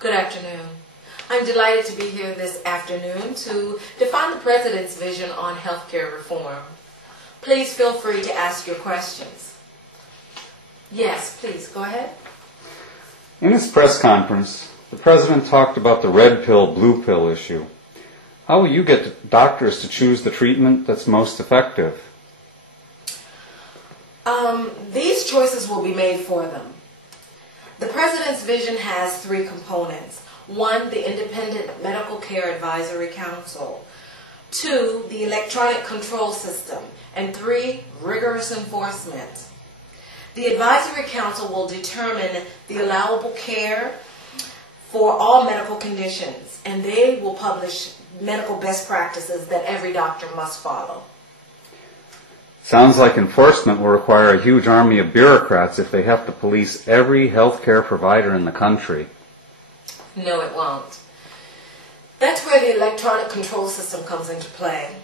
Good afternoon. I'm delighted to be here this afternoon to define the President's vision on healthcare reform. Please feel free to ask your questions. Yes, please, go ahead. In his press conference, the President talked about the red pill, blue pill issue. How will you get doctors to choose the treatment that's most effective? These choices will be made for them. The President's vision has three components. One, the Independent Medical Care Advisory Council. Two, the electronic control system. And three, rigorous enforcement. The Advisory Council will determine the allowable care for all medical conditions, and they will publish medical best practices that every doctor must follow. Sounds like enforcement will require a huge army of bureaucrats if they have to police every healthcare provider in the country. No, it won't. That's where the electronic control system comes into play.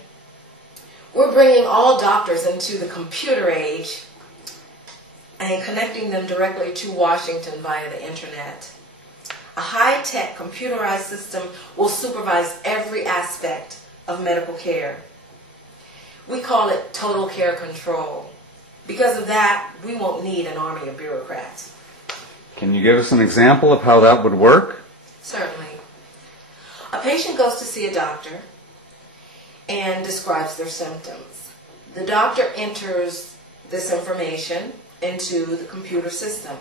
We're bringing all doctors into the computer age and connecting them directly to Washington via the internet. A high-tech computerized system will supervise every aspect of medical care. We call it total care control. Because of that, we won't need an army of bureaucrats. Can you give us an example of how that would work? Certainly. A patient goes to see a doctor and describes their symptoms. The doctor enters this information into the computer system.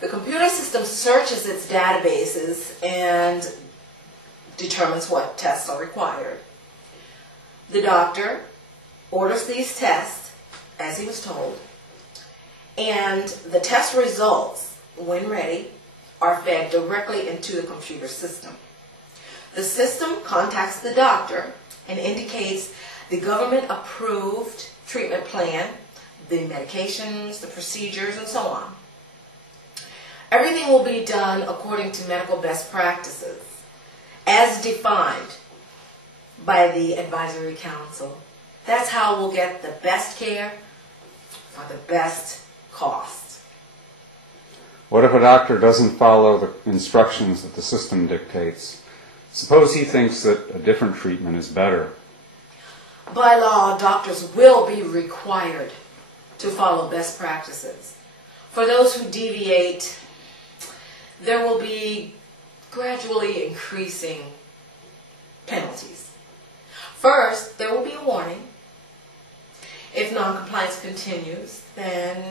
The computer system searches its databases and determines what tests are required. The doctor orders these tests, as he was told, and the test results, when ready, are fed directly into the computer system. The system contacts the doctor and indicates the government-approved treatment plan, the medications, the procedures, and so on. Everything will be done according to medical best practices, as defined by the Advisory Council. That's how we'll get the best care for the best cost. What if a doctor doesn't follow the instructions that the system dictates? Suppose he thinks that a different treatment is better. By law, doctors will be required to follow best practices. For those who deviate, there will be gradually increasing penalties. First, there will be a warning. If noncompliance continues, then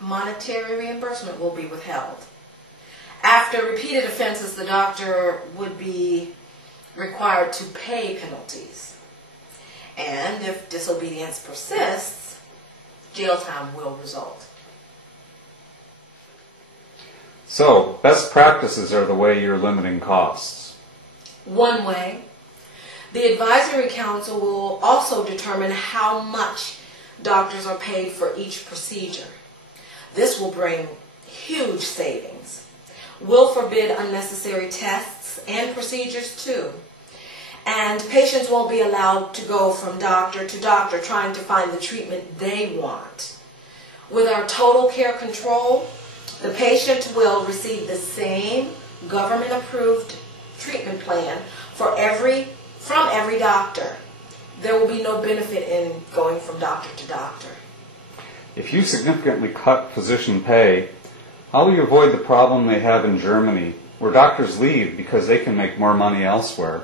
monetary reimbursement will be withheld. After repeated offenses, the doctor would be required to pay penalties. And if disobedience persists, jail time will result. So, best practices are the way you're limiting costs. One way. The Advisory Council will also determine how much doctors are paid for each procedure. This will bring huge savings. We'll forbid unnecessary tests and procedures too. And patients won't be allowed to go from doctor to doctor trying to find the treatment they want. With our total care control, the patient will receive the same government-approved treatment plan from every doctor. There will be no benefit in going from doctor to doctor. If you significantly cut physician pay, how will you avoid the problem they have in Germany, where doctors leave because they can make more money elsewhere?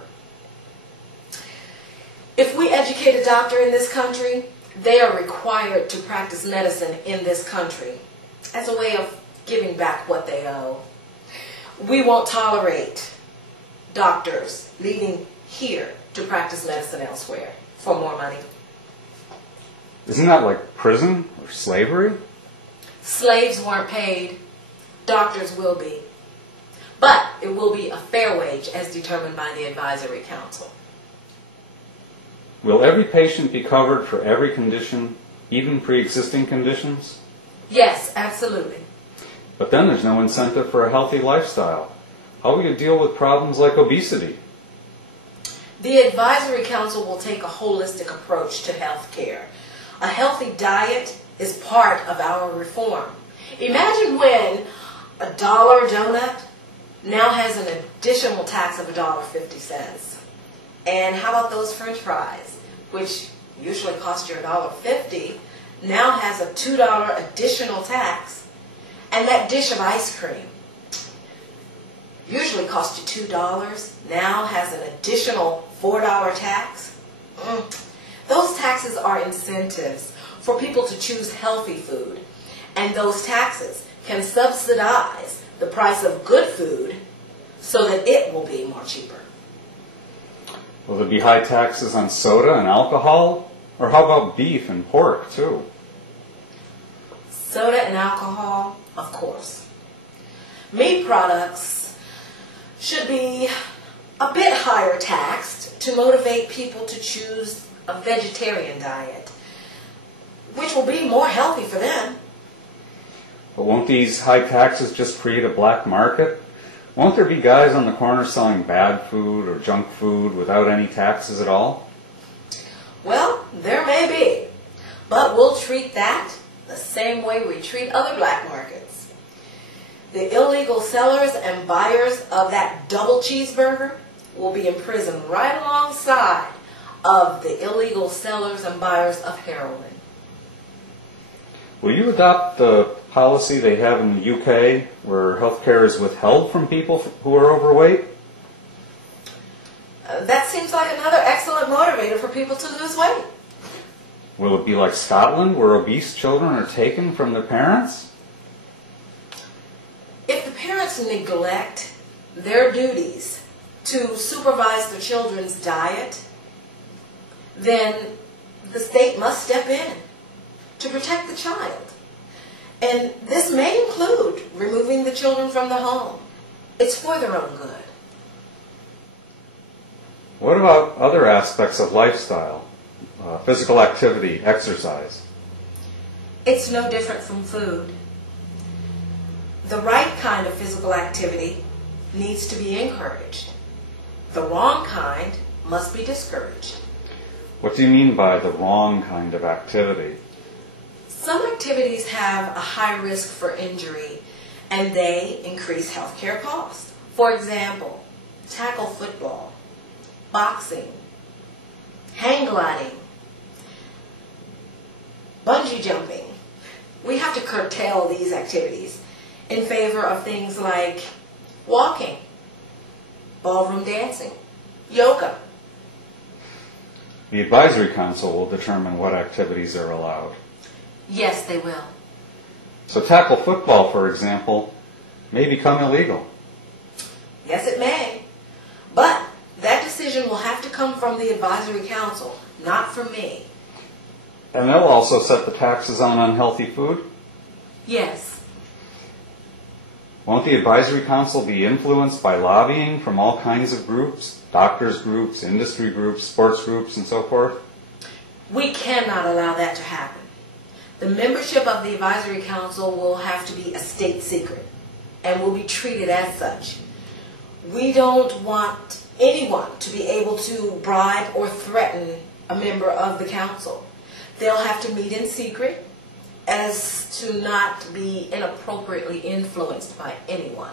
If we educate a doctor in this country, they are required to practice medicine in this country as a way of giving back what they owe. We won't tolerate doctors leaving here to practice medicine elsewhere for more money. Isn't that like prison or slavery? Slaves weren't paid. Doctors will be. But it will be a fair wage as determined by the Advisory Council. Will every patient be covered for every condition, even pre-existing conditions? Yes, absolutely. But then there's no incentive for a healthy lifestyle. How will you deal with problems like obesity? The Advisory Council will take a holistic approach to health care. A healthy diet is part of our reform. Imagine when $1 donut now has an additional tax of $1.50. And how about those French fries, which usually cost you $1.50, now has a $2 additional tax. And that dish of ice cream usually cost you $2, now has an additional $4 tax. Those taxes are incentives for people to choose healthy food, and those taxes can subsidize the price of good food so that it will be more cheaper. Will there be high taxes on soda and alcohol? Or how about beef and pork, too? Soda and alcohol, of course. Meat products should be a bit higher taxed to motivate people to choose a vegetarian diet, which will be more healthy for them. But won't these high taxes just create a black market? Won't there be guys on the corner selling bad food or junk food without any taxes at all? Well, there may be, but we'll treat that the same way we treat other black markets. The illegal sellers and buyers of that double cheeseburger will be imprisoned right alongside of the illegal sellers and buyers of heroin. Will you adopt the policy they have in the UK where health care is withheld from people who are overweight? That seems like another excellent motivator for people to lose weight. Will it be like Scotland where obese children are taken from their parents? If the parents neglect their duties to supervise their children's diet, then the state must step in to protect the child. And this may include removing the children from the home. It's for their own good. What about other aspects of lifestyle? Physical activity, exercise? It's no different from food. The right kind of physical activity needs to be encouraged. The wrong kind must be discouraged. What do you mean by the wrong kind of activity? Some activities have a high risk for injury, and they increase healthcare costs. For example, tackle football, boxing, hang gliding, bungee jumping. We have to curtail these activities in favor of things like walking, ballroom dancing, yoga. The advisory council will determine what activities are allowed. Yes, they will. So tackle football, for example, may become illegal. Yes, it may. But that decision will have to come from the advisory council, not from me. And they'll also set the taxes on unhealthy food? Yes. Won't the advisory council be influenced by lobbying from all kinds of groups, doctors groups, industry groups, sports groups, and so forth? We cannot allow that to happen. The membership of the advisory council will have to be a state secret and will be treated as such. We don't want anyone to be able to bribe or threaten a member of the council. They'll have to meet in secret as to not be inappropriately influenced by anyone.